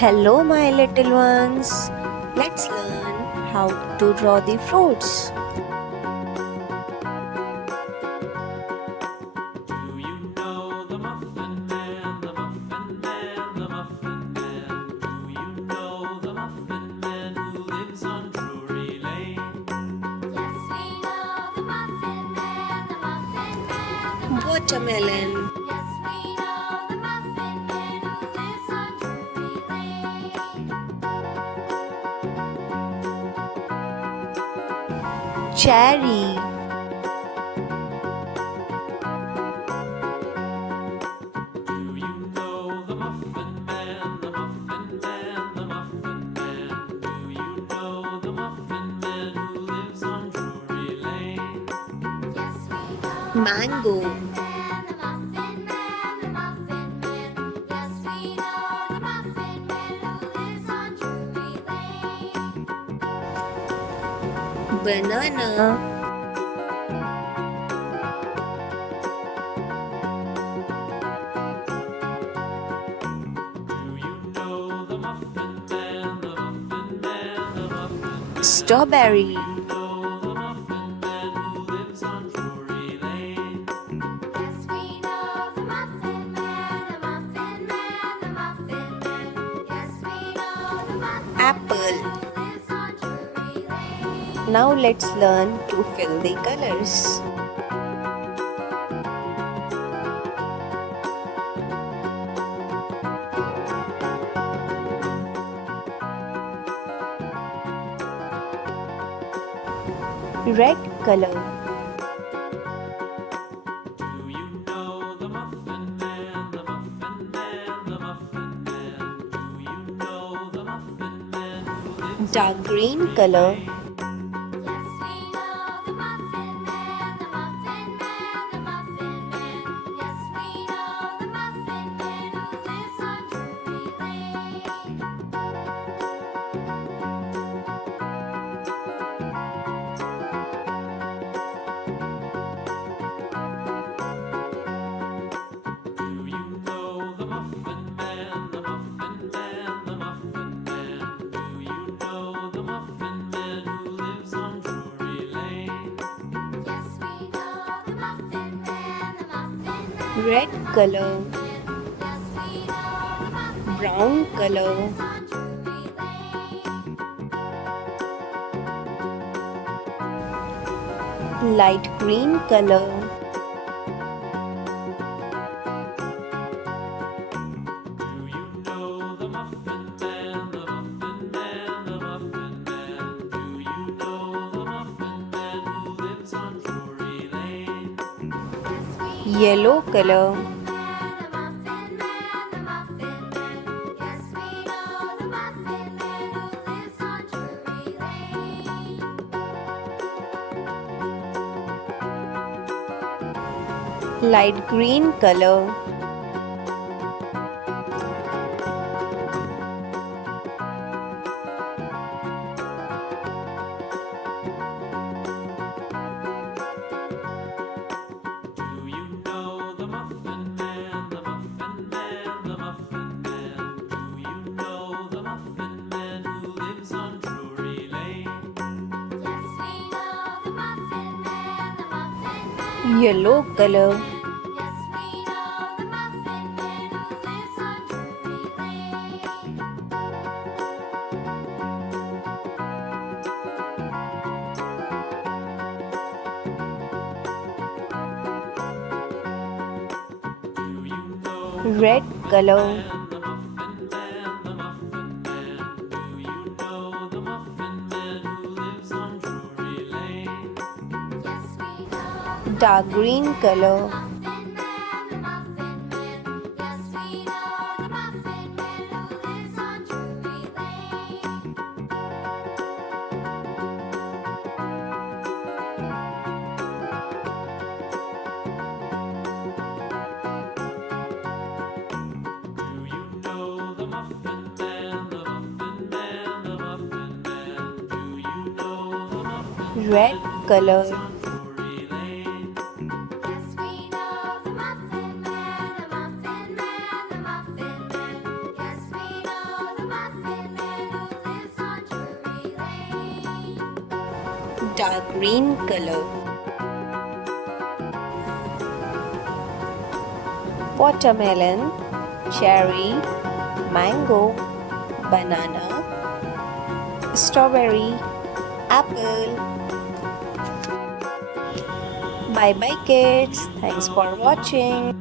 Hello, my little ones. Let's learn how to draw the fruits. Do you know the Muffin Man, the Muffin Man, the Muffin Man? Do you know the Muffin Man who lives on Drury Lane? Yes, we know the Muffin Man, the Muffin Man, the Muffin Watermelon, Man. Yes, we know the Muffin Man who lives on Drury Lane. cherry, Do you know the Muffin Man, the Muffin Man, the Muffin Man? Do you know the Muffin Man who lives on Drury Lane? Yes, we know mango, the Muffin Man, the Muffin Man. Yes, we know the Muffin Man who lives on Drury Lane. banana, Do you know the Muffin Man, the Muffin Man, the Muffin Man? strawberry, You know the Muffin Man who lives on Drury Lane? Yes, we know the Muffin Man, the Muffin Man, the Muffin Man. Yes, we know the Muffin apple. Man who lives on Drury Lane. Now let's learn to fill the colors. Red color, Do you know the Muffin Man, the Muffin Man, the Muffin Man? Do you know the Muffin Man who lives dark on green Drury color, Lane? Yes, we know the Muffin Man, the Muffin Man, the Muffin Man. Yes, we know the Muffin Man who lives on Drury Lane. Do you know the Muffin Man, the Muffin Man, the Muffin Man? Do you know the Muffin Man who lives on Drury Lane? Yes, we know the Muffin Man, the Muffin Man. red color, Yes, we know the Muffin brown color, on Drury Lane. light green color, Do you know the Muffin Man, the Muffin Man, the Muffin Man? Do you know the Muffin Man who lives on Drury Lane? Yes, we yellow color, Man, the Muffin Man, the Muffin Man. Yes, we know the Muffin Man who lives on Drury Lane. light green color, Do you know the Muffin Man, the Muffin Man, the Muffin Man? Do you know the Muffin Man who lives on Drury Lane? Yes, we know the Muffin Man, the Muffin Man. yellow color, Yes, we know the Muffin Man who lives on Drury Lane. Do you know the red color, Man, the Muffin Man, the Muffin Man? Do you know the Muffin Man who lives on Drury Lane? Yes, we know dark green color, Muffin Man, the Muffin Man. Yes, we know the Muffin Man who lives on Drury Lane. Do you know the Muffin Man, the Muffin Man, the Muffin Man? Do you know the Muffin red Man who color, lives on Drury Lane? Yes, we know the Muffin Man, the Muffin Man, the Muffin Man. Yes, we know the Muffin dark green color. Watermelon, cherry, mango, banana, strawberry, apple. Bye bye kids. Thanks for watching.